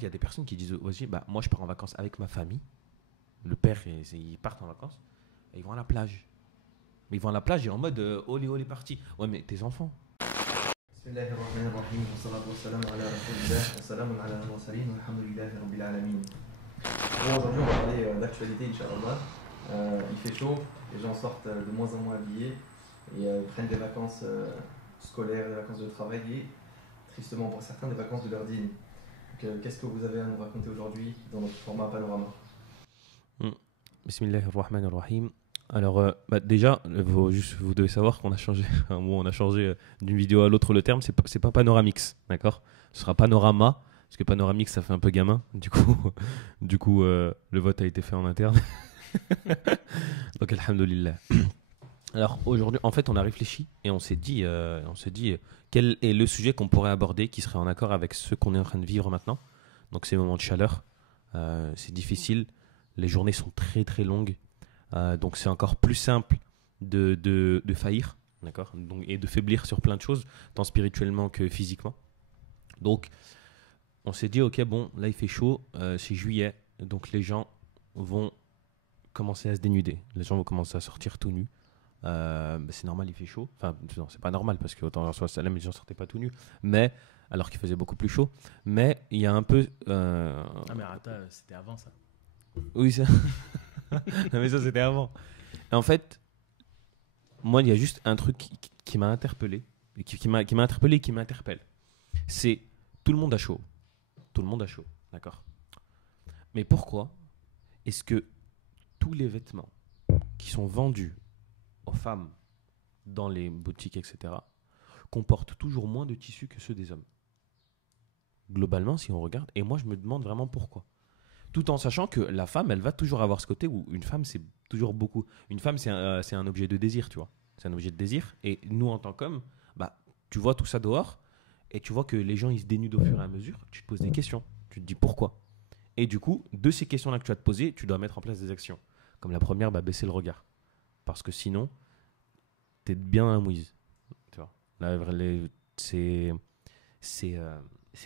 il y a des personnes qui disent, vas-y, bah, moi je pars en vacances avec ma famille. Le père, ils partent en vacances et ils vont à la plage. Mais ils vont à la plage et en mode, olé, olé, parti. Ouais, mais tes enfants. Bismillahirrahmanirrahim, wassalatu wassalamu ala rasulillah, wassalamu ala al-mursalin, walhamdulillahi rabbil alamin. Bon, aujourd'hui on va parler d'actualité, Inch'Allah. Il fait chaud, les gens sortent de moins en moins habillés et prennent des vacances scolaires, des vacances de travail et, tristement pour certains, des vacances de leur dîne. Donc, qu'est-ce que vous avez à nous raconter aujourd'hui dans notre format panorama? Bismillahirrahmanirrahim. Alors, déjà, vous devez savoir qu'on a changé, on a changé d'une vidéo à l'autre le terme, c'est pas Panoramix, d'accord? Ce sera Panorama, parce que Panoramix ça fait un peu gamin, du coup, le vote a été fait en interne. Donc, alhamdoulilah. Alors, aujourd'hui, en fait, on a réfléchi et on s'est dit, quel est le sujet qu'on pourrait aborder qui serait en accord avec ce qu'on est en train de vivre maintenant. Donc, ces moments de chaleur, c'est difficile, les journées sont très très longues. Donc c'est encore plus simple de faillir, d'accord, donc, et de faiblir sur plein de choses, tant spirituellement que physiquement. Donc on s'est dit, ok, bon, là il fait chaud, c'est juillet, donc les gens vont commencer à se dénuder, les gens vont commencer à sortir tout nus. C'est normal, il fait chaud. Enfin, non, c'est pas normal parce que autant en sallam, les gens sortaient pas tout nus, mais alors qu'il faisait beaucoup plus chaud. Mais il y a un peu. Ah, mais attends, c'était avant ça. Oui, ça. Non, mais ça, c'était avant. Et en fait, moi, il y a juste un truc qui m'a interpellé, et qui m'a interpellé et qui m'interpelle. C'est tout le monde a chaud. Tout le monde a chaud, d'accord. Mais pourquoi est-ce que tous les vêtements qui sont vendus aux femmes dans les boutiques, etc., comportent toujours moins de tissu que ceux des hommes? Globalement, si on regarde, et moi, je me demande vraiment pourquoi. Tout en sachant que la femme, elle va toujours avoir ce côté où une femme, c'est toujours beaucoup. Une femme, c'est un objet de désir, tu vois. C'est un objet de désir. Et nous, en tant qu'hommes, bah, tu vois tout ça dehors et tu vois que les gens, ils se dénudent au fur et à mesure. Tu te poses des questions. Tu te dis pourquoi. Et du coup, de ces questions-là que tu vas te poser, tu dois mettre en place des actions. Comme la première, bah, baisser le regard. Parce que sinon, t'es bien à mouise. Tu vois. Là, c'est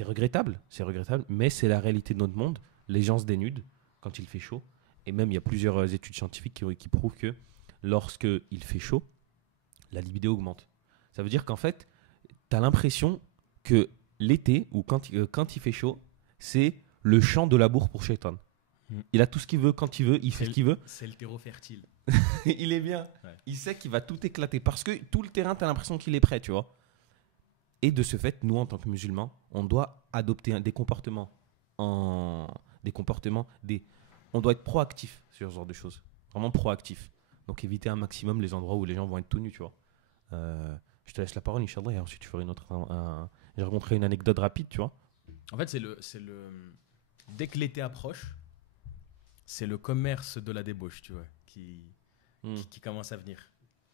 regrettable. C'est regrettable, mais c'est la réalité de notre monde. Les gens se dénudent quand il fait chaud. Et même, il y a plusieurs études scientifiques qui prouvent que lorsque il fait chaud, la libido augmente. Ça veut dire qu'en fait, tu as l'impression que l'été, ou quand il fait chaud, c'est le champ de labour pour Shaitan. Il a tout ce qu'il veut, quand il veut, il fait ce qu'il veut. C'est le terreau fertile. Il est bien. Ouais. Il sait qu'il va tout éclater. Parce que tout le terrain, tu as l'impression qu'il est prêt, tu vois. Et de ce fait, nous, en tant que musulmans, on doit adopter des comportements on doit être proactif sur ce genre de choses, vraiment proactif, donc éviter un maximum les endroits où les gens vont être tout nus, tu vois. Je te laisse la parole, Inch'Allah, et ensuite tu ferai j'ai rencontré une anecdote rapide, tu vois. En fait, dès que l'été approche, c'est le commerce de la débauche, tu vois, qui commence à venir.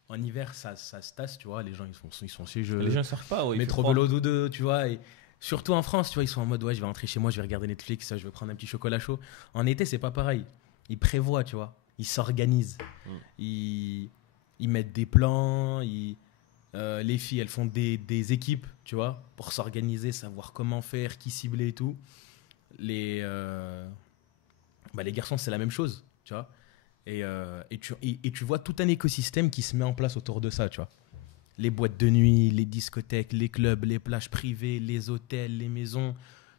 En hiver, ça se tasse, tu vois, les gens ils sont chez eux, les gens sortent pas, ouais, métro vélo dodo, tu vois, et surtout en France, tu vois, ils sont en mode, ouais, je vais rentrer chez moi, je vais regarder Netflix, je vais prendre un petit chocolat chaud. En été, c'est pas pareil. Ils prévoient, tu vois. Ils s'organisent. Ils mettent des plans. Les filles, elles font des équipes, tu vois, pour s'organiser, savoir comment faire, qui cibler et tout. Les garçons, c'est la même chose, tu vois. Et tu vois tout un écosystème qui se met en place autour de ça, tu vois. Les boîtes de nuit, les discothèques, les clubs, les plages privées, les hôtels, les maisons.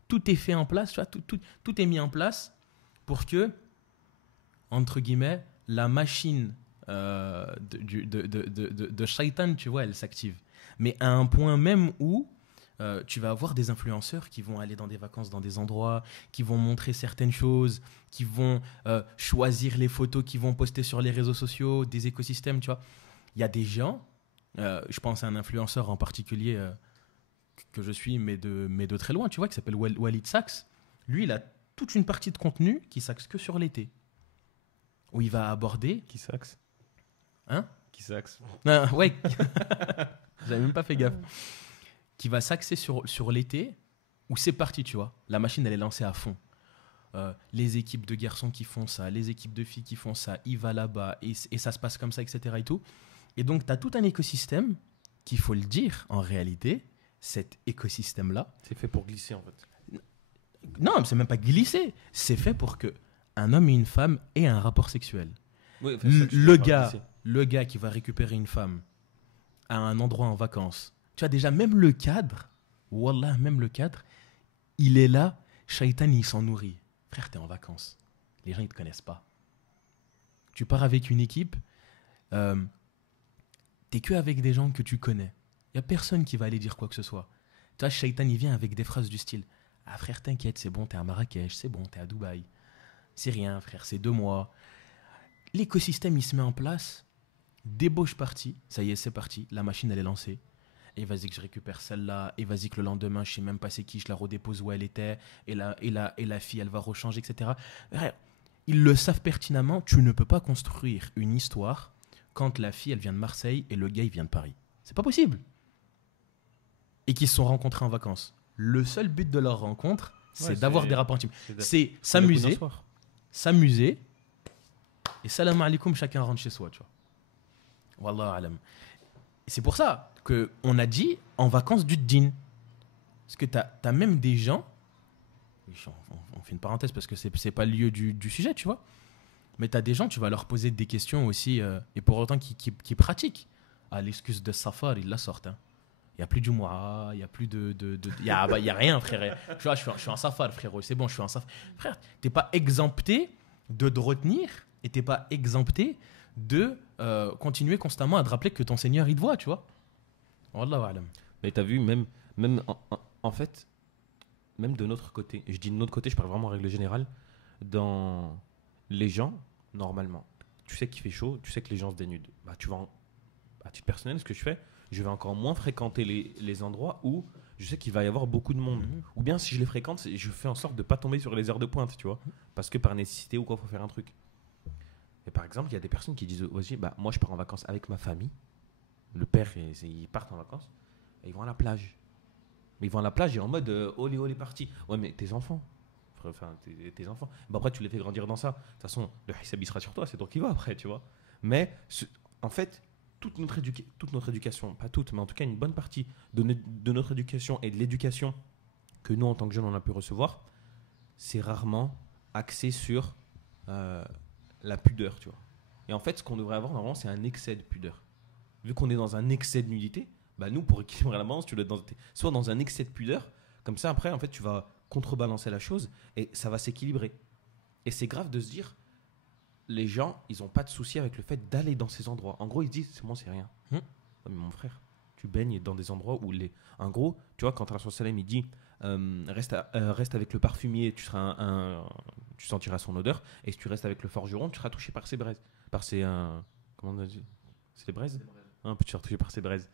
Tout est fait en place, tu vois, tout est mis en place pour que, entre guillemets, la machine de Shaitan, tu vois, elle s'active. Mais à un point même où tu vas avoir des influenceurs qui vont aller dans des vacances, dans des endroits, qui vont montrer certaines choses, qui vont choisir les photos qu'ils vont poster sur les réseaux sociaux, des écosystèmes, tu vois. Il y a des gens... je pense à un influenceur en particulier que je suis, mais de très loin, tu vois, qui s'appelle Walid Saks. Lui, il a toute une partie de contenu qui s'axe que sur l'été. Où il va aborder... Qui s'axe? Hein? Qui s'axe? Ouais. J'avais même pas fait gaffe. Qui va s'axer sur l'été, où c'est parti, tu vois. La machine, elle est lancée à fond. Les équipes de garçons qui font ça, les équipes de filles qui font ça, il va là-bas, et ça se passe comme ça, etc. et tout. Et donc, tu as tout un écosystème qu'il faut le dire, en réalité, cet écosystème-là... C'est fait pour glisser, en fait. Non, c'est même pas glissé. C'est fait pour que un homme et une femme aient un rapport sexuel. Ouais, Le gars qui va récupérer une femme à un endroit en vacances, tu vois déjà, même le cadre, wallah, même le cadre, il est là, Shaitan, il s'en nourrit. Frère, t'es en vacances. Les gens, ils te connaissent pas. Tu pars avec une équipe, t'es que avec des gens que tu connais. Il y a personne qui va aller dire quoi que ce soit. Tu vois, Shaitan, il vient avec des phrases du style « Ah frère, t'inquiète, c'est bon, t'es à Marrakech, c'est bon, t'es à Dubaï. C'est rien, frère, c'est 2 mois. » L'écosystème, il se met en place. Débauche partie. Ça y est, c'est parti. La machine, elle est lancée. Et vas-y que je récupère celle-là. Et vas-y que le lendemain, je sais même pas c'est qui, je la redépose où elle était. Et la fille, elle va rechanger, etc. Frère, ils le savent pertinemment. Tu ne peux pas construire une histoire quand la fille, elle vient de Marseille et le gars, il vient de Paris. C'est pas possible. Et qu'ils se sont rencontrés en vacances. Le seul but de leur rencontre, c'est d'avoir des rapports intimes. C'est s'amuser, et salam alaikum, chacun rentre chez soi, tu vois. Wallah alam. Et c'est pour ça qu'on a dit en vacances du din. Parce que t'as même des gens, on fait une parenthèse parce que c'est pas le lieu du sujet, tu vois. Mais t'as des gens, tu vas leur poser des questions aussi, et pour autant qui pratiquent. Ah, l'excuse de safar, ils la sortent, hein. Il n'y a plus du mois, il n'y a plus il y a rien, frère. Tu vois, je suis un safar, frérot. C'est bon, je suis un safar. Frère, tu n'es pas exempté de te retenir et tu n'es pas exempté de continuer constamment à te rappeler que ton Seigneur, il te voit, tu vois. Wallahu alam. Mais t'as vu, même en fait, même de notre côté, et je dis de notre côté, je parle vraiment en règle générale, dans les gens, normalement, tu sais qu'il fait chaud, tu sais que les gens se dénudent. Bah, à titre personnel, ce que je fais, je vais encore moins fréquenter les endroits où je sais qu'il va y avoir beaucoup de monde. Ou bien si je les fréquente, je fais en sorte de ne pas tomber sur les heures de pointe, tu vois. Parce que par nécessité ou quoi, il faut faire un truc. Et par exemple, il y a des personnes qui disent, vas-y, bah, moi je pars en vacances avec ma famille. Le père, ils partent en vacances. Et ils vont à la plage. Mais ils vont à la plage et en mode, olé, olé, parti. Ouais, mais tes enfants. Enfin, tes enfants. Bah, après, tu les fais grandir dans ça. De toute façon, le hissab, il sera sur toi, c'est toi qui vas après, tu vois. Mais, en fait, toute notre éducation, pas toute, mais en tout cas une bonne partie de notre éducation et de l'éducation que nous, en tant que jeunes, on a pu recevoir, c'est rarement axé sur la pudeur, tu vois. Et en fait, ce qu'on devrait avoir, normalement, c'est un excès de pudeur. Vu qu'on est dans un excès de nudité, bah nous, pour équilibrer la balance, tu dois être soit dans un excès de pudeur, comme ça, après, en fait, tu vas contrebalancer la chose et ça va s'équilibrer. Et c'est grave de se dire, les gens, ils n'ont pas de souci avec le fait d'aller dans ces endroits. En gros, ils se disent, c'est moi, c'est rien. Ouais, mais mon frère, tu baignes dans des endroits où En gros, tu vois, quand Rasul Salem, il dit, reste avec le parfumier, tu sentiras son odeur. Et si tu restes avec le forgeron, tu seras touché par ses braises. Comment on a dit ? C'est les braises ? Tu seras touché par ses braises.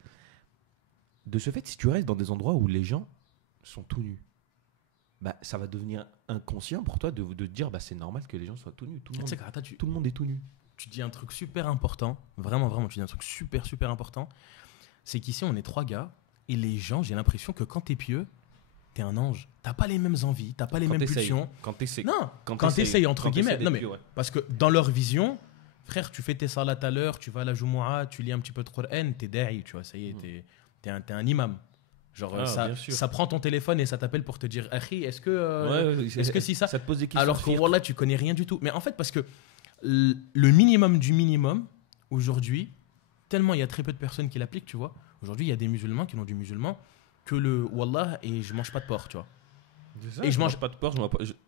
De ce fait, si tu restes dans des endroits où les gens sont tout nus, bah, ça va devenir inconscient pour toi de te dire c'est normal que les gens soient tout nus. Tout le monde est tout nu. Tu dis un truc super important, vraiment, vraiment, tu dis un truc super, super important. C'est qu'ici, on est 3 gars et les gens, j'ai l'impression que quand t'es pieux, t'es un ange. T'as pas les mêmes envies, t'as pas les mêmes pulsions. Quand t'essayes. Non, quand t'essayes, entre guillemets. Non, mais parce que dans leur vision, frère, tu fais tes salats à l'heure, tu vas à la Jumu'ah, tu lis un petit peu de Qur'an, t'es da'i, tu vois, ça y est, t'es un imam. Genre, ça prend ton téléphone et ça t'appelle pour te dire Akhi, est-ce que si ça te pose des questions. Alors que voilà, tu connais rien du tout. Mais en fait, parce que le minimum du minimum, aujourd'hui, tellement il y a très peu de personnes qui l'appliquent, tu vois. Aujourd'hui, il y a des musulmans qui n'ont du musulman que le Wallah et je mange pas de porc, tu vois. Et je mange pas de porc,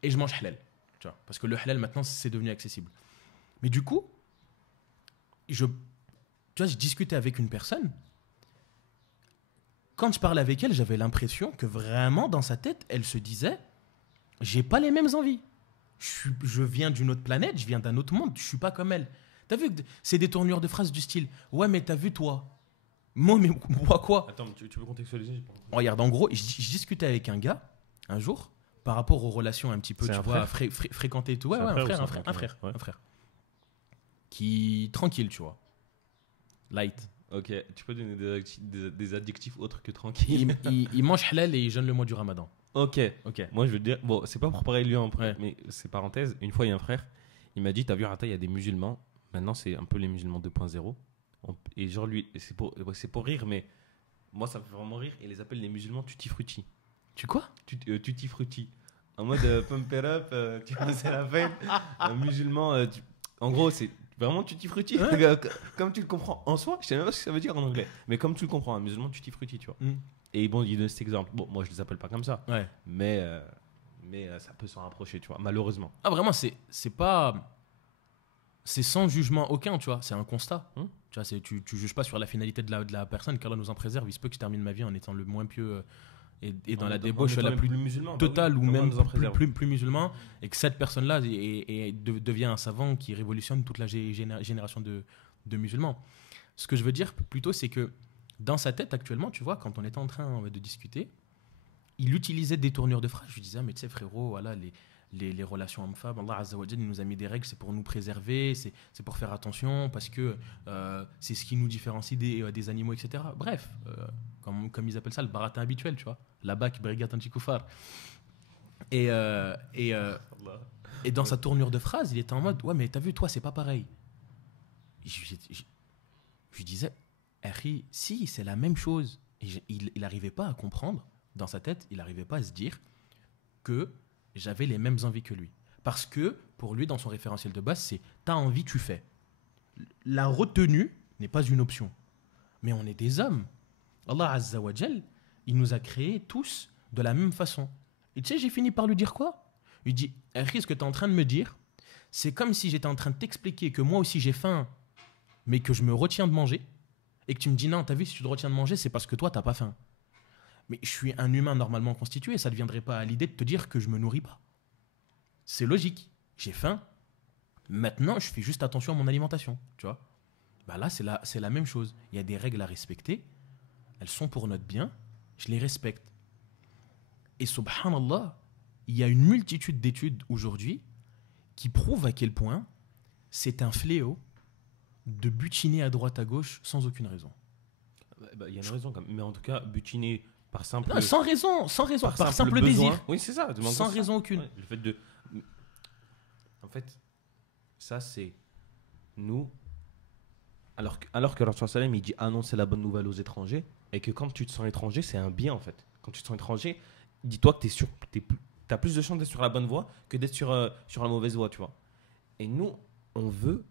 et je mange halal, tu vois. Parce que le halal, maintenant, c'est devenu accessible. Mais du coup, tu vois, je discutais avec une personne. Quand je parlais avec elle, j'avais l'impression que vraiment, dans sa tête, elle se disait « J'ai pas les mêmes envies. Je viens d'une autre planète, je viens d'un autre monde, je suis pas comme elle. » T'as vu que c'est des tournures de phrases du style « Ouais, mais t'as vu toi ?» Moi, mais moi quoi ? Attends, tu peux contextualiser ? Regarde, en gros, je discutais avec un gars, un jour, par rapport aux relations un petit peu, tu vois, fréquentées et tout. Ouais, un frère. Qui, tranquille, tu vois. Light. Ok, tu peux donner des adjectifs autres que tranquille. Il mange halal et il jeûne le mois du Ramadan. Ok. Moi, je veux dire, bon, c'est pas pour parler de lui en premier, mais c'est parenthèse. Une fois, il y a un frère, il m'a dit, t'as vu, Rata, il y a des musulmans. Maintenant, c'est un peu les musulmans 2.0. Et genre, lui, c'est pour rire, mais moi, ça me fait vraiment rire. Il les appelle les musulmans tutti frutti. Tu quoi ? Tutti frutti. En mode pump it up, tu vois, c'est la fête. Un musulman, en gros, c'est vraiment tutti frutti. Comme tu le comprends en soi, je sais même pas ce que ça veut dire en anglais. Mais comme tu le comprends, un musulman, tutti frutti, tu vois. Et bon, il donne cet exemple. Bon, moi, je les appelle pas comme ça. Ouais. Mais ça peut s'en rapprocher, tu vois, malheureusement. Ah, vraiment, c'est pas. C'est sans jugement aucun, tu vois. C'est un constat. Tu vois, tu juges pas sur la finalité de la personne, qu'Allah nous en préserve. Il se peut que je termine ma vie en étant le moins pieux et dans la débauche la plus musulman, totale ou même nous en préserve. plus musulman. Et que cette personne-là devient un savant qui révolutionne toute la génération de musulmans. Ce que je veux dire plutôt, c'est que dans sa tête actuellement, tu vois, quand on était en train de discuter, il utilisait des tournures de phrases. Je lui disais, mais tu sais, frérot, voilà, les relations hommes-femmes, Allah Azza wa Jalla, il nous a mis des règles, c'est pour nous préserver, c'est pour faire attention, parce que c'est ce qui nous différencie des animaux, etc. Bref, comme ils appellent ça, le baratin habituel, tu vois. La bac, brigade anti-koufar. Et dans sa tournure de phrase, il était en mode, ouais, mais t'as vu, toi, c'est pas pareil. Je lui disais, Harry, si, c'est la même chose. Et il n'arrivait pas à comprendre, dans sa tête, il n'arrivait pas à se dire que j'avais les mêmes envies que lui. Parce que, pour lui, dans son référentiel de base, c'est t'as envie, tu fais. La retenue n'est pas une option. Mais on est des hommes. Allah Azza wa Jal, il nous a créés tous de la même façon. Et tu sais, j'ai fini par lui dire quoi? Il dit, Harry, ce que tu es en train de me dire, c'est comme si j'étais en train de t'expliquer que moi aussi j'ai faim, mais que je me retiens de manger, et que tu me dis, non, t'as vu, si tu te retiens de manger, c'est parce que toi, t'as pas faim. Mais je suis un humain normalement constitué, ça ne viendrait pas à l'idée de te dire que je me nourris pas. C'est logique. J'ai faim. Maintenant, je fais juste attention à mon alimentation. Tu vois, bah là, c'est la même chose. Il y a des règles à respecter. Elles sont pour notre bien. Je les respecte. Et subhanallah, il y a une multitude d'études aujourd'hui qui prouvent à quel point c'est un fléau de butiner à droite à gauche sans aucune raison. Il y a une raison, mais en tout cas, butiner par simple... Non, sans raison, par simple besoin. désir. Oui, c'est ça. Sans raison aucune. Ouais, le fait de... En fait, ça c'est nous... Alors que le Rasul sallam, il dit annoncer la bonne nouvelle aux étrangers, et que quand tu te sens étranger, c'est un bien en fait. Quand tu te sens étranger, dis-toi que t'as plus de chances d'être sur la bonne voie que d'être sur la mauvaise voie, tu vois. Et nous, on veut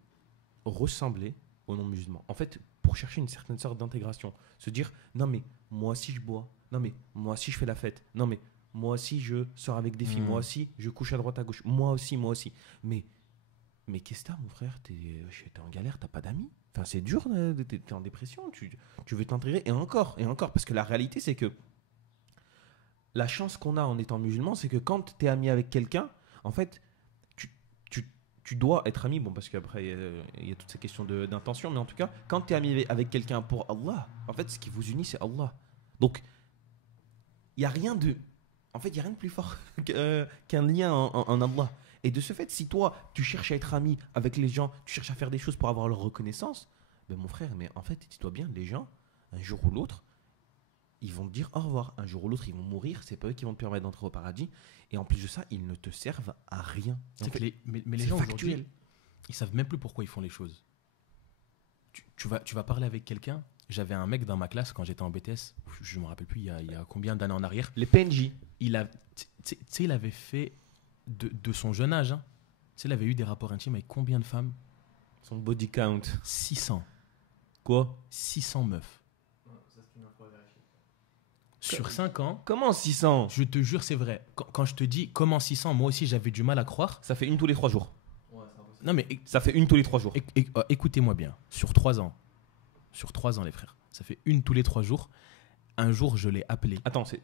ressembler aux non-musulmans. En fait, pour chercher une certaine sorte d'intégration. Se dire, non mais moi aussi je bois. Non mais moi aussi je fais la fête. Non mais moi aussi je sors avec des filles. Moi aussi je couche à droite à gauche. Moi aussi. Mais qu'est-ce que t'as, mon frère? T'es en galère, t'as pas d'amis. Enfin, c'est dur, t'es en dépression. Tu veux t'intégrer. Et encore. Parce que la réalité, c'est que la chance qu'on a en étant musulman, c'est que quand t'es ami avec quelqu'un, en fait, tu dois être ami, bon, parce qu'après, il y a toutes ces questions d'intention, mais en tout cas, quand tu es ami avec quelqu'un pour Allah, en fait, ce qui vous unit, c'est Allah. Donc, il n'y a rien de... En fait, il n'y a rien de plus fort qu'un lien en Allah. Et de ce fait, si toi, tu cherches à être ami avec les gens, tu cherches à faire des choses pour avoir leur reconnaissance, ben mon frère, mais en fait, dis-toi bien, les gens, un jour ou l'autre, ils vont te dire au revoir. Un jour ou l'autre, ils vont mourir. C'est pas eux qui vont te permettre d'entrer au paradis. Et en plus de ça, ils ne te servent à rien. C'est que mais les gens aujourd'hui, ils savent même plus pourquoi ils font les choses. Tu vas parler avec quelqu'un. J'avais un mec dans ma classe quand j'étais en BTS. Je me rappelle plus. Il y a combien d'années en arrière. Les PNJ. Il avait fait de son jeune âge. Hein, il avait eu des rapports intimes avec combien de femmes? Son body count. 600. Quoi? 600 meufs. Sur 5 ans. Comment 600? Je te jure, c'est vrai. Quand je te dis comment 600, moi aussi j'avais du mal à croire. Ça fait une tous les 3 jours. Ouais, non, mais ça fait une tous les 3 jours. Écoutez-moi bien. Sur 3 ans. Sur 3 ans, les frères. Ça fait une tous les 3 jours. Un jour, je l'ai appelé. Attends, c'est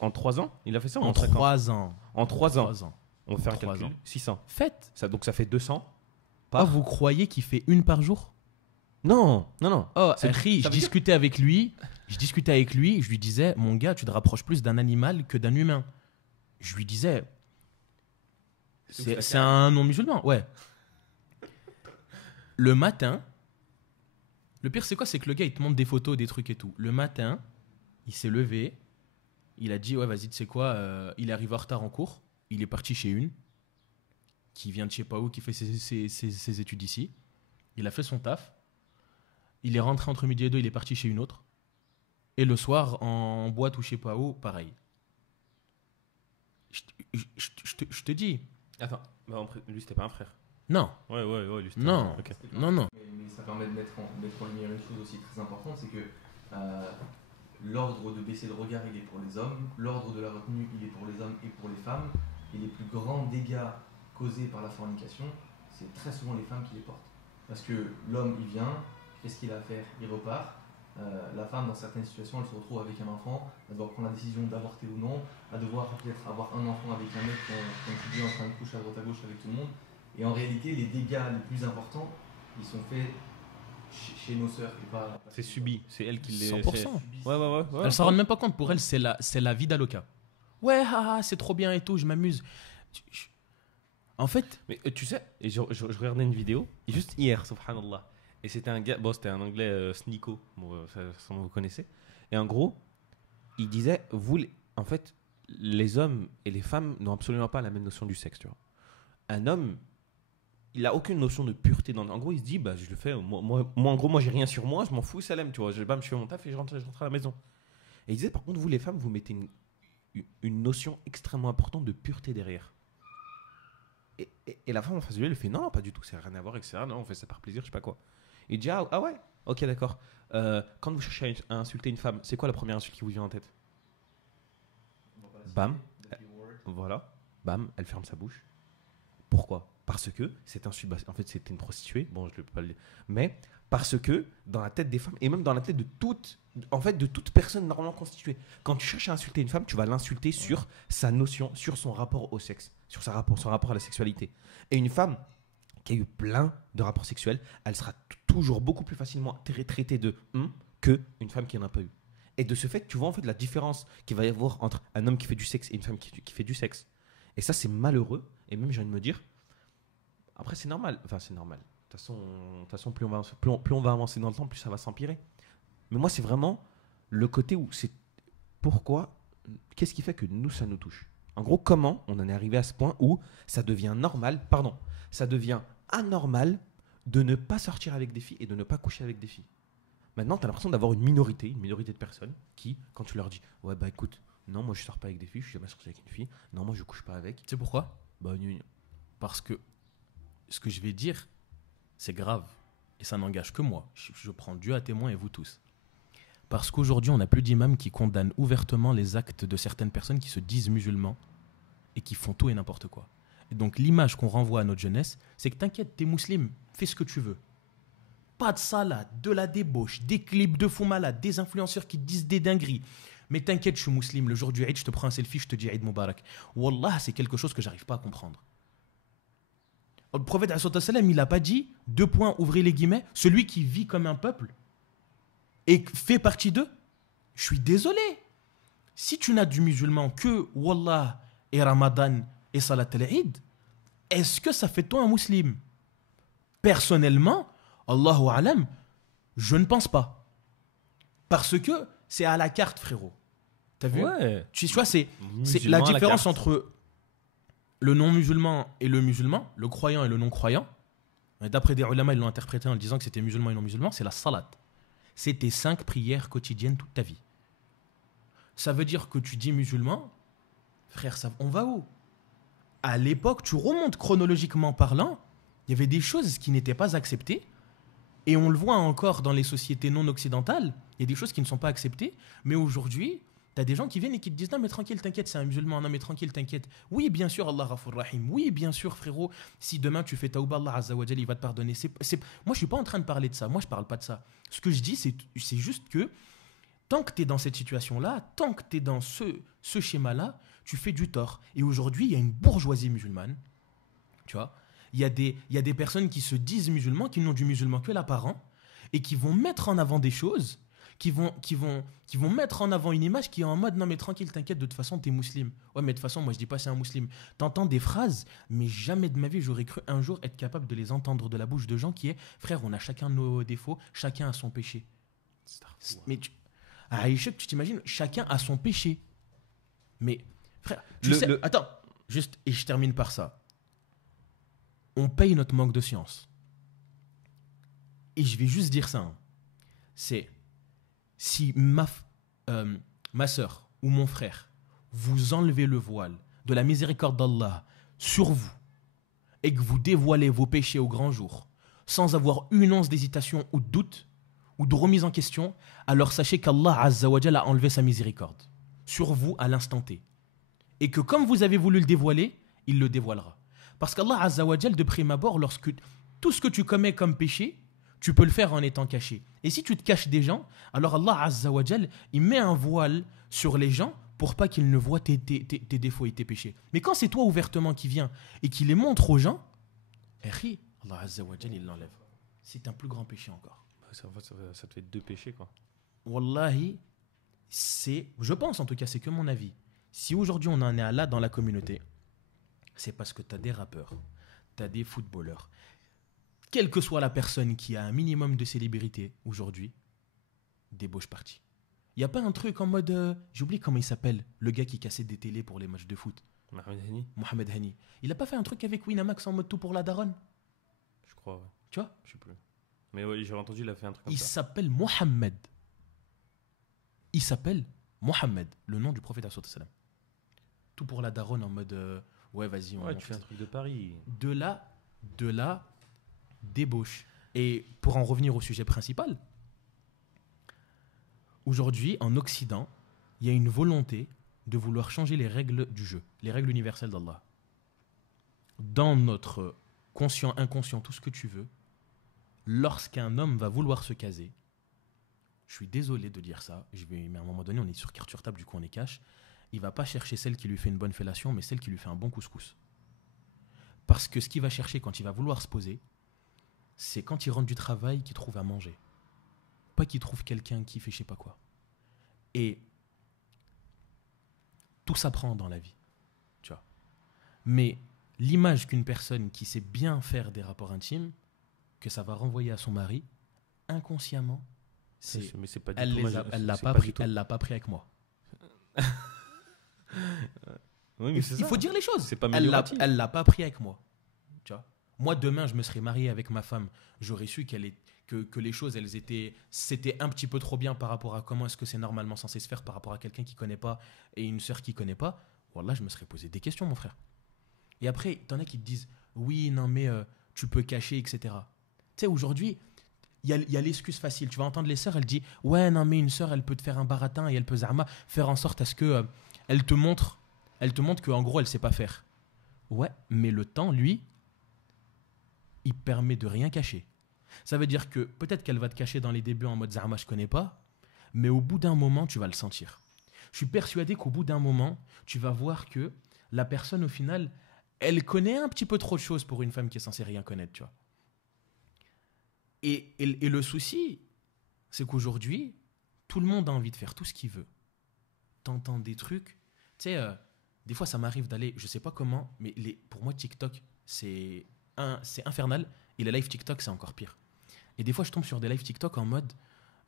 en 3 ans? Il a fait ça en 3 ans. En 3 ans. On va faire un calcul. Ans. 600. Faites. Donc ça fait 200. Vous croyez qu'il fait une par jour? Non. Oh, Harry, je discutais avec lui, je lui disais, mon gars, tu te rapproches plus d'un animal que d'un humain. Je lui disais, c'est un non-musulman, ouais. Le matin, le pire c'est quoi? C'est que le gars, il te montre des photos, des trucs et tout. Le matin, il s'est levé, il a dit, ouais, vas-y, tu sais quoi, il arrive en retard en cours, il est parti chez une, qui vient de je sais pas où, qui fait ses études ici. Il a fait son taf. Il est rentré entre midi et 2, il est parti chez une autre. Et le soir, en boîte ou je sais pas où, pareil. Je te dis. Attends, lui, c'était pas un frère. Non. Ouais, lui, c'était Non. ok. Non. Mais ça permet de mettre en lumière une chose aussi très importante, c'est que l'ordre de baisser le regard, il est pour les hommes, l'ordre de la retenue, il est pour les hommes et pour les femmes, et les plus grands dégâts causés par la fornication, c'est très souvent les femmes qui les portent. Parce que l'homme, il vient, qu'est-ce qu'il a à faire? Il repart. La femme, dans certaines situations, elle se retrouve avec un enfant, elle doit prendre la décision d'avorter ou non, elle devoir peut-être avoir un enfant avec un mec, comme tu dis, en train de coucher à droite à gauche avec tout le monde. Et en réalité, les dégâts les plus importants, ils sont faits chez nos sœurs. C'est subi, c'est elle qui les. 100%. Ouais. Elle s'en rend même pas compte. Pour elle, c'est la vie d'Aloca. Ouais, c'est trop bien et tout, je m'amuse. En fait. Mais tu sais, et je regardais une vidéo, juste hier, subhanallah. Et c'était un gars, bon, c'était un anglais Sneeko, bon, ça, vous connaissez. Et en gros, il disait, en fait, les hommes et les femmes n'ont absolument pas la même notion du sexe, tu vois. Un homme, il a aucune notion de pureté. En gros, il se dit, bah, je le fais. Moi, en gros, moi, j'ai rien sur moi, je m'en fous, Salem, tu vois. Je fais mon taf et je rentre à la maison. Et il disait, par contre, vous, les femmes, vous mettez une notion extrêmement importante de pureté derrière. Et la femme en face de lui, elle fait, non, pas du tout, ça n'a rien à voir, etc. Non, on fait ça par plaisir, je sais pas quoi. Il dit, ah ouais, ok, d'accord. Quand vous cherchez à insulter une femme, c'est quoi la première insulte qui vous vient en tête? Bam. Voilà. Bam, elle ferme sa bouche. Pourquoi? Parce que cette insulte, en fait, c'était une prostituée. Bon, je ne peux pas le dire. Mais parce que dans la tête des femmes, et même dans la tête de toute personne normalement constituée, quand tu cherches à insulter une femme, tu vas l'insulter sur sa notion, sur son rapport au sexe, sur son rapport à la sexualité. Et une femme qui a eu plein de rapports sexuels, elle sera toujours beaucoup plus facilement traitée de qu'une femme qui n'en a pas eu. Et de ce fait, tu vois en fait la différence qu'il va y avoir entre un homme qui fait du sexe et une femme qui fait du sexe. Et ça, c'est malheureux. Et même, j'ai envie de me dire, après, c'est normal. Enfin, c'est normal. De toute façon, plus on va avancer dans le temps, plus ça va s'empirer. Mais moi, c'est vraiment le côté où c'est pourquoi, qu'est-ce qui fait que nous, ça nous touche? En gros, comment on en est arrivé à ce point où ça devient ça devient anormal de ne pas sortir avec des filles et de ne pas coucher avec des filles. Maintenant, tu as l'impression d'avoir une minorité de personnes qui, quand tu leur dis, ouais, bah écoute, non, moi je sors pas avec des filles, je suis jamais sorti avec une fille, non, moi je couche pas avec. Tu sais pourquoi? Bah, parce que ce que je vais dire, c'est grave. Et ça n'engage que moi. Je prends Dieu à témoin et vous tous. Parce qu'aujourd'hui, on n'a plus d'imams qui condamnent ouvertement les actes de certaines personnes qui se disent musulmans et qui font tout et n'importe quoi. Et donc l'image qu'on renvoie à notre jeunesse, c'est que t'inquiète, t'es musulman, fais ce que tu veux. Pas de salade, de la débauche, des clips de fous malades, des influenceurs qui te disent des dingueries. Mais t'inquiète, je suis musulman, le jour du Eid, je te prends un selfie, je te dis Eid Mubarak. Wallah, c'est quelque chose que j'arrive pas à comprendre. Le prophète, il n'a pas dit, ouvrez les guillemets, celui qui vit comme un peuple et fait partie d'eux. Je suis désolé. Si tu n'as du musulman que Wallah et Ramadan et Salat al-Eid, est-ce que ça fait toi un musulman? Personnellement, Allahu alam, je ne pense pas. Parce que c'est à la carte, frérot. T'as vu? Ouais. Tu vois, c'est la différence entre le non-musulman et le musulman, le croyant et le non-croyant. D'après des ulama, ils l'ont interprété en disant que c'était musulman et non-musulman, c'est la salat. C'est tes 5 prières quotidiennes toute ta vie. Ça veut dire que tu dis musulman, frère, on va où? À l'époque, tu remontes chronologiquement parlant, il y avait des choses qui n'étaient pas acceptées, et on le voit encore dans les sociétés non occidentales, il y a des choses qui ne sont pas acceptées, mais aujourd'hui, tu as des gens qui viennent et qui te disent « Non mais tranquille, t'inquiète, c'est un musulman, non mais tranquille, t'inquiète. » Oui, bien sûr, Allah Ghafour Rahim, oui, bien sûr, frérot, si demain tu fais tawbah, Allah Azza wa Jal, il va te pardonner. Moi, je suis pas en train de parler de ça, moi je parle pas de ça. Ce que je dis, c'est juste que tant que tu es dans cette situation-là, tant que tu es dans ce schéma-là, tu fais du tort. Et aujourd'hui, il y a une bourgeoisie musulmane, tu vois. Il y a des personnes qui se disent musulmans, qui n'ont du musulman que l'apparent, et qui vont mettre en avant des choses, qui vont mettre en avant une image qui est en mode « Non mais tranquille, t'inquiète, de toute façon, t'es musulman. » Ouais, mais de toute façon, moi je dis pas c'est un musulman. T'entends des phrases, mais jamais de ma vie, j'aurais cru un jour être capable de les entendre de la bouche de gens qui est « Frère, on a chacun nos défauts, chacun a son péché. » Mais Aïcha, tu t'imagines, chacun a son péché. Mais frère, attends, juste, et je termine par ça. On paye notre manque de science. Et je vais juste dire ça. Hein. C'est si ma soeur ou mon frère, vous enlevez le voile, de la miséricorde d'Allah sur vous et que vous dévoilez vos péchés au grand jour sans avoir une once d'hésitation ou de doute ou de remise en question, alors sachez qu'Allah Azza wa Jalla a enlevé sa miséricorde sur vous à l'instant T. Et que comme vous avez voulu le dévoiler, il le dévoilera. Parce qu'Allah Azza wa Jalla, de prime abord, lorsque tout ce que tu commets comme péché, tu peux le faire en étant caché. Et si tu te caches des gens, alors Allah Azza wa Jalla, il met un voile sur les gens pour pas qu'ils ne voient tes défauts et tes péchés. Mais quand c'est toi ouvertement qui viens et qui les montre aux gens, Allah Azza wa Jalla, il l'enlève. C'est un plus grand péché encore. Ça te fait 2 péchés, quoi. Wallahi, je pense en tout cas, c'est que mon avis. Si aujourd'hui on en est là dans la communauté, c'est parce que tu as des rappeurs, tu as des footballeurs. Quelle que soit la personne qui a un minimum de célébrité aujourd'hui, débauche partie. Il n'y a pas un truc en mode... j'oublie comment il s'appelle, le gars qui cassait des télés pour les matchs de foot. Mohamed Hani. Il n'a pas fait un truc avec Winamax en mode tout pour la daronne? Je crois, ouais. Tu vois? Je sais plus. Mais oui, j'ai entendu, il a fait un truc comme Il ça. s'appelle Mohamed. Il s'appelle Mohamed, le nom du prophète sallallahu alayhi wa sallam. Tout pour la daronne en mode ouais, vas-y, on tu fais un truc de Paris. De la débauche. Et pour en revenir au sujet principal, aujourd'hui, en Occident, il y a une volonté de vouloir changer les règles du jeu, les règles universelles d'Allah. Dans notre conscient, inconscient, tout ce que tu veux, lorsqu'un homme va vouloir se caser, je suis désolé de dire ça, mais à un moment donné, on est sur carte sur table, du coup on est cash, il va pas chercher celle qui lui fait une bonne fellation, mais celle qui lui fait un bon couscous. Parce que ce qu'il va chercher quand il va vouloir se poser, c'est quand il rentre du travail qu'il trouve à manger. Pas qu'il trouve quelqu'un qui fait je sais pas quoi. Et tout s'apprend dans la vie, tu vois. Mais l'image qu'une personne qui sait bien faire des rapports intimes, que ça va renvoyer à son mari, inconsciemment, Mais c'est pas du elle tout elle l'a c'est pas du pris, tout- elle l'a pas pris avec moi. Oui, mais c'est Il ça. faut dire les choses. C'est pas Elle amélioratif. l'a pas pris avec moi. Tu vois. Moi, demain, je me serais marié avec ma femme. J'aurais su que les choses, c'était un petit peu trop bien par rapport à comment est-ce que c'est normalement censé se faire par rapport à quelqu'un qui connaît pas et une sœur qui connaît pas. Voilà, je me serais posé des questions, mon frère. Et après, t'en as qui te disent, oui, non, mais tu peux cacher, etc. Tu sais, aujourd'hui, il y a l'excuse facile. Tu vas entendre les sœurs, elles disent, ouais, non, mais une sœur, elle peut te faire un baratin et elle peut zarma faire en sorte à ce que elle te montre qu'en gros, elle sait pas faire. Ouais, mais le temps, lui, il permet de rien cacher. Ça veut dire que peut-être qu'elle va te cacher dans les débuts en mode zarma, je connais pas, mais au bout d'un moment, tu vas le sentir. Je suis persuadé qu'au bout d'un moment, tu vas voir que la personne, au final, elle connaît un petit peu trop de choses pour une femme qui est censée rien connaître, tu vois. Et le souci, c'est qu'aujourd'hui, tout le monde a envie de faire tout ce qu'il veut. T'entends des trucs, tu sais, des fois ça m'arrive d'aller, je sais pas comment, mais pour moi TikTok, c'est infernal, et les lives TikTok, c'est encore pire. Et des fois, je tombe sur des lives TikTok en mode,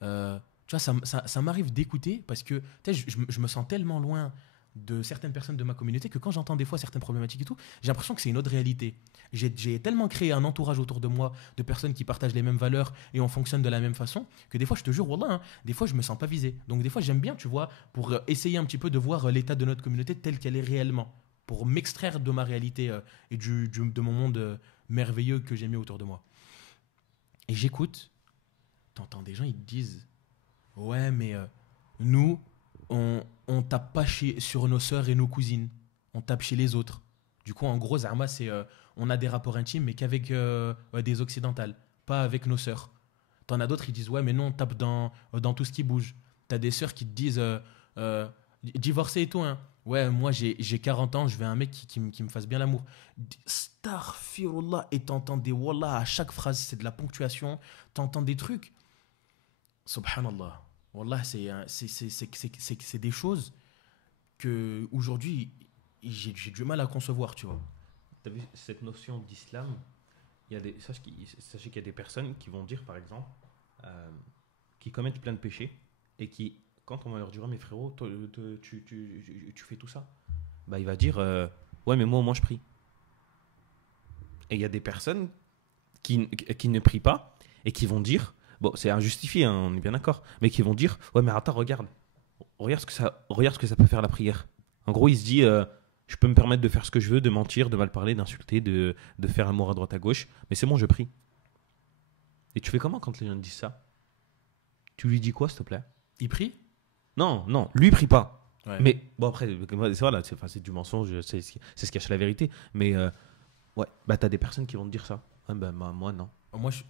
tu vois, ça m'arrive d'écouter, parce que je me sens tellement loin de certaines personnes de ma communauté que quand j'entends des fois certaines problématiques et tout, j'ai l'impression que c'est une autre réalité. J'ai tellement créé un entourage autour de moi de personnes qui partagent les mêmes valeurs et on fonctionne de la même façon que des fois, je te jure, wallah, des fois, je me sens pas visé. Donc des fois, j'aime bien, tu vois, pour essayer un petit peu de voir l'état de notre communauté telle qu'elle est réellement, pour m'extraire de ma réalité et de mon monde merveilleux que j'ai mis autour de moi. Et j'écoute, t'entends des gens, ils te disent, ouais, mais nous, on tape pas sur nos sœurs et nos cousines, on tape chez les autres. Du coup, en gros, Zarma, c'est on a des rapports intimes, mais qu'avec des occidentales, pas avec nos sœurs. T'en as d'autres, ils disent, ouais, mais non, on tape dans tout ce qui bouge. T'as des sœurs qui te disent, divorcer et tout, hein. Ouais, moi, j'ai 40 ans, je veux un mec qui me fasse bien l'amour. Astaghfirullah. Et t'entends des wallah à chaque phrase, c'est de la ponctuation. T'entends des trucs. Subhanallah. Wallah, c'est des choses que aujourd'hui j'ai du mal à concevoir, tu vois. T'as vu cette notion d'islam? Sachez qu'il y a des personnes qui vont dire, par exemple, qui commettent plein de péchés et qui, quand on va leur dire, mais frérot, tu fais tout ça, bah il va dire, ouais, mais moi au moins je prie. Et il y a des personnes qui ne prient pas et qui vont dire, bon, c'est injustifié, hein, on est bien d'accord, mais qui vont dire, ouais, mais attends, regarde ce que ça peut faire la prière. En gros, il se dit, Je peux me permettre de faire ce que je veux, de mentir, de mal parler, d'insulter, de faire amour à droite à gauche. Mais c'est bon, je prie. Et tu fais comment quand les gens te disent ça? Tu lui dis quoi, s'il te plaît? Il prie? Non, non, lui prie pas. Ouais. Mais bon, après, voilà, c'est du mensonge, c'est ce qui cache la vérité. Mais ouais, bah t'as des personnes qui vont te dire ça. Ah, bah, moi, non.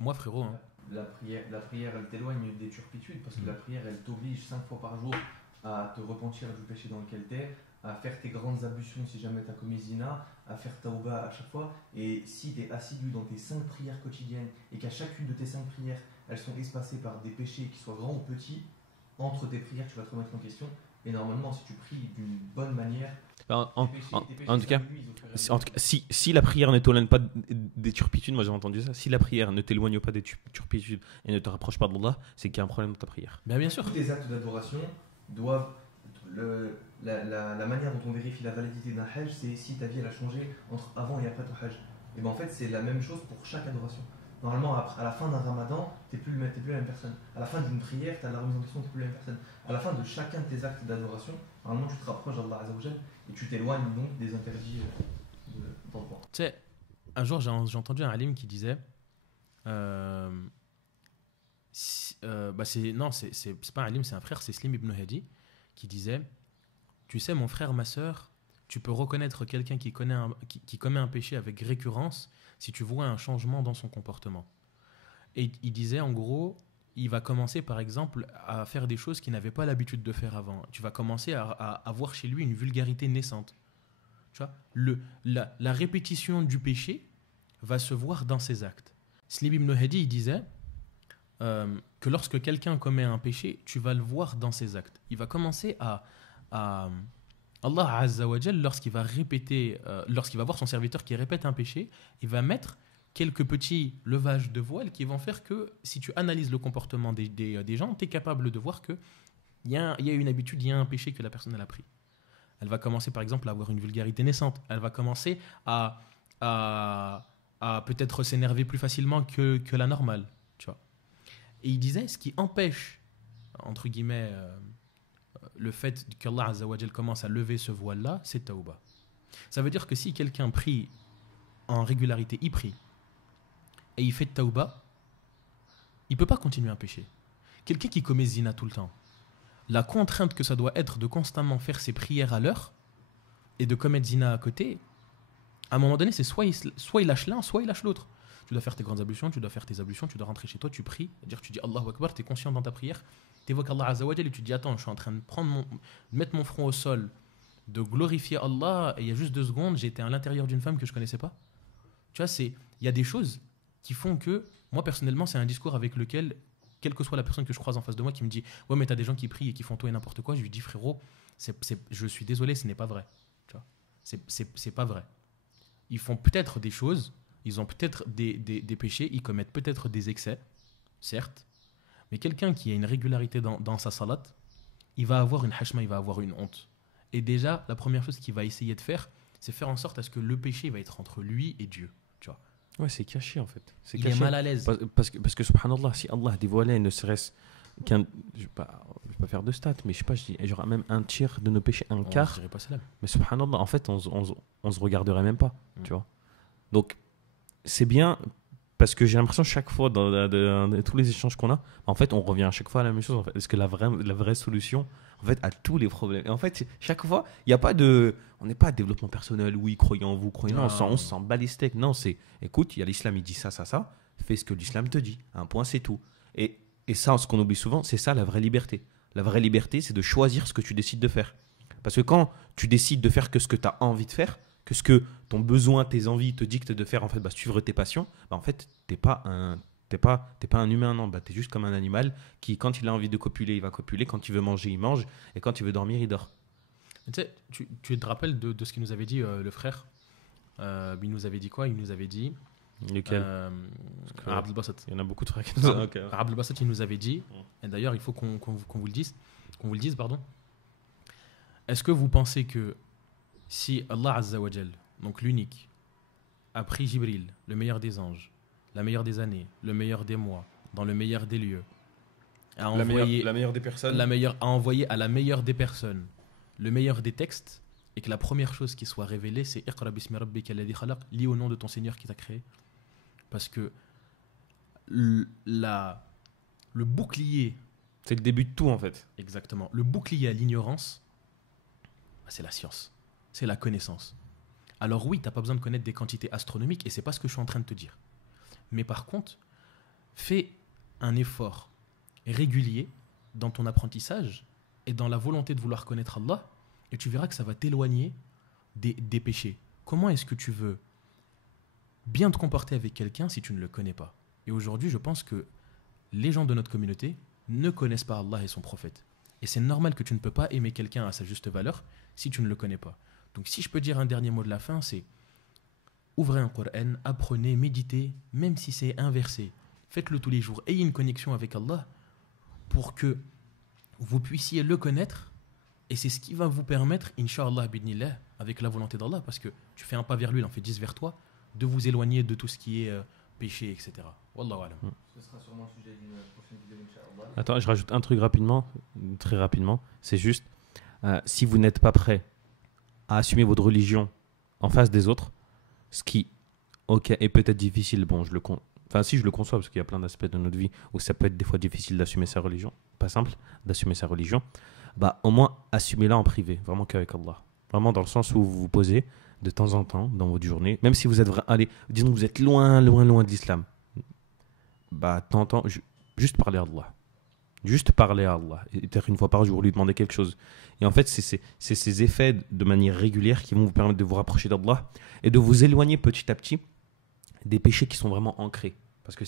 Moi, frérot, hein. La prière, elle t'éloigne des turpitudes parce que la prière, elle t'oblige 5 fois par jour à te repentir du péché dans lequel tu es, à faire tes grandes ablutions si jamais tu as commis zina, à faire tauba à chaque fois. Et si tu es assidu dans tes 5 prières quotidiennes et qu'à chacune de tes 5 prières, elles sont espacées par des péchés qui soient grands ou petits, entre tes prières, tu vas te remettre en question. Et normalement, si tu pries d'une bonne manière, En tes péchés tout cas, s'amenuisent au fur et à mesure. si la prière ne t'éloigne pas des turpitudes, moi j'ai entendu ça, si la prière ne t'éloigne pas des turpitudes et ne te rapproche pas d'Allah, c'est qu'il y a un problème dans ta prière. Bien sûr. Tous tes actes d'adoration doivent. La manière dont on vérifie la validité d'un hajj, c'est si ta vie elle a changé entre avant et après ton hajj. Et bien en fait, c'est la même chose pour chaque adoration. Normalement, à la fin d'un ramadan, tu n'es plus la même personne. À la fin d'une prière, tu as la remise en question, tu n'es plus la même personne. À la fin de chacun de tes actes d'adoration, normalement, tu te rapproches d'Allah Azzawajal et tu t'éloignes donc des interdits dans le droit. Tu sais, un jour, j'ai entendu un alim qui disait c'est pas un alim, c'est un frère, c'est Slim ibn Hadi, qui disait tu sais, mon frère, ma soeur, tu peux reconnaître quelqu'un qui commet un péché avec récurrence si tu vois un changement dans son comportement. Et il disait, en gros, il va commencer, par exemple, à faire des choses qu'il n'avait pas l'habitude de faire avant. Tu vas commencer à avoir chez lui une vulgarité naissante. Tu vois, la répétition du péché va se voir dans ses actes. Slim ibn Hadi, il disait que lorsque quelqu'un commet un péché, tu vas le voir dans ses actes. Il va commencer à Allah Azza wa Jal, lorsqu'il va voir son serviteur qui répète un péché, il va mettre quelques petits levages de voile qui vont faire que si tu analyses le comportement des gens, tu es capable de voir qu'il y a une habitude, il y a un péché que la personne elle a pris. Elle va commencer par exemple à avoir une vulgarité naissante. Elle va commencer à peut-être s'énerver plus facilement que la normale. Tu vois. Et il disait, ce qui empêche, entre guillemets, le fait qu'Allah Azza wa Jal commence à lever ce voile-là, c'est tauba. Ça veut dire que si quelqu'un prie en régularité, il prie, et il fait tauba, il ne peut pas continuer à pécher. Quelqu'un qui commet zina tout le temps, la contrainte que ça doit être de constamment faire ses prières à l'heure et de commettre zina à côté, à un moment donné, c'est soit il lâche l'un, soit il lâche l'autre. Tu dois faire tes grandes ablutions, tu dois faire tes ablutions, tu dois rentrer chez toi, tu pries, c'est-à-dire tu dis Allahu Akbar, tu es conscient dans ta prière, tu évoques Allah Azza wa Jal et tu dis attends, je suis en train de mettre mon front au sol, de glorifier Allah, et il y a juste 2 secondes, j'étais à l'intérieur d'une femme que je connaissais pas. Tu vois, il y a des choses qui font que, moi personnellement, c'est un discours avec lequel, quelle que soit la personne que je croise en face de moi qui me dit ouais, mais t'as des gens qui prient et qui font tout et n'importe quoi, je lui dis frérot, je suis désolé, ce n'est pas vrai. Tu vois, c'est pas vrai. Ils font peut-être des choses, ils ont peut-être des péchés, ils commettent peut-être des excès, certes, mais quelqu'un qui a une régularité dans sa salat, il va avoir une hashma, il va avoir une honte. Et déjà, la première chose qu'il va essayer de faire, c'est faire en sorte à ce que le péché va être entre lui et Dieu. Tu vois. Ouais, c'est caché en fait. Il est mal à l'aise. Parce que subhanallah, si Allah dévoilait ne serait-ce qu'un. Je vais pas faire de stats, mais je dis genre même un tiers de nos péchés, un quart. Je dirais pas cela. Mais subhanallah, en fait, on se regarderait même pas. Tu vois. Donc, c'est bien. Parce que j'ai l'impression chaque fois dans tous les échanges qu'on a, en fait, on revient à chaque fois à la même chose. En fait. Parce que la vraie solution, en fait, à tous les problèmes. Et en fait, chaque fois, il y a pas de, on n'est pas à développement personnel. Oui, croyez en vous, croyez. Non, on s'en bat les steaks. Non, c'est, écoute, il y a l'islam, il dit ça. Fais ce que l'islam te dit. Un point, c'est tout. Et ça, ce qu'on oublie souvent, c'est ça la vraie liberté. La vraie liberté, c'est de choisir ce que tu décides de faire. Parce que quand tu décides de faire que ce que tu as envie de faire, que ce que ton besoin, tes envies te dictent de faire, en fait, suivre tes passions, en fait, t'es pas un humain, non, t'es juste comme un animal qui, quand il a envie de copuler, il va copuler, quand il veut manger, il mange, et quand il veut dormir, il dort. Tu sais, tu te rappelles de ce qu'il nous avait dit le frère il nous avait dit quoi? Il nous avait dit... Lequel Abdel Bassat. Il y en a beaucoup de frères qui nous ont... Abdel Bassat, il nous avait dit, et d'ailleurs, il faut qu'on vous le dise, pardon. Est-ce que vous pensez que si Allah Azza wa Jal, donc l'unique, a pris Jibril, le meilleur des anges, la meilleure des années, le meilleur des mois, dans le meilleur des lieux, la meilleure des personnes, a envoyé à la meilleure des personnes le meilleur des textes, et que la première chose qui soit révélée, c'est Iqra bismi rabbika alladhi khalaq, lis au nom de ton Seigneur qui t'a créé. Parce que le bouclier, C'est le début de tout en fait. exactement, le bouclier à l'ignorance, bah, c'est la science, c'est la connaissance. Alors oui, tu n'as pas besoin de connaître des quantités astronomiques, et c'est pas ce que je suis en train de te dire. Mais par contre, fais un effort régulier dans ton apprentissage et dans la volonté de vouloir connaître Allah, et tu verras que ça va t'éloigner des péchés. Comment est-ce que tu veux bien te comporter avec quelqu'un si tu ne le connais pas? Et aujourd'hui, je pense que les gens de notre communauté ne connaissent pas Allah et son prophète. Et c'est normal que tu ne peux pas aimer quelqu'un à sa juste valeur si tu ne le connais pas. Donc si je peux dire un dernier mot de la fin, c'est ouvrez un Coran, apprenez, méditez, même si c'est inversé. Faites-le tous les jours. Ayez une connexion avec Allah pour que vous puissiez le connaître. Et c'est ce qui va vous permettre, Inch'Allah, bidnillah, avec la volonté d'Allah, parce que tu fais un pas vers lui, il en fait 10 vers toi, de vous éloigner de tout ce qui est péché, etc. Wallahu alam. Ce sera sûrement le sujet d'une prochaine vidéo, Inch'Allah. Attends, je rajoute un truc rapidement, très rapidement. C'est juste, si vous n'êtes pas prêt à assumer votre religion en face des autres, ce qui, ok, est peut-être difficile, bon, enfin, si je le conçois, parce qu'il y a plein d'aspects de notre vie où ça peut être des fois difficile d'assumer sa religion, pas simple d'assumer sa religion, bah au moins assumez-la en privé, vraiment qu'avec Allah. Vraiment dans le sens où vous vous posez de temps en temps dans votre journée, même si vous êtes, allez, disons que vous êtes loin de l'islam, bah t'entends, juste parler à Allah. Juste parler à Allah. Et peut-être une fois par jour, lui demander quelque chose. Et en fait, c'est ces effets de manière régulière qui vont vous permettre de vous rapprocher d'Allah et de vous éloigner petit à petit des péchés qui sont vraiment ancrés. Parce que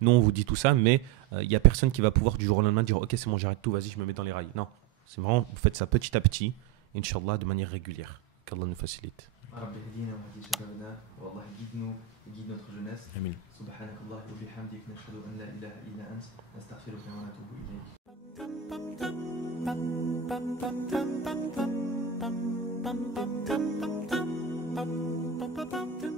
nous on vous dit tout ça, mais il n'y a personne qui va pouvoir du jour au lendemain dire ok c'est bon j'arrête tout, vas-y je me mets dans les rails. Non, c'est vraiment vous faites ça petit à petit, Inch'Allah, de manière régulière. Qu'Allah nous facilite. Rabbi hdina wa hdi shababana, wa Allah guide-nous, guide notre jeunesse. Amin. Subhanakallah wa bihamdik, nashhadu an la ilaha illa ant, nastaghfiruka wa natubu ilayk.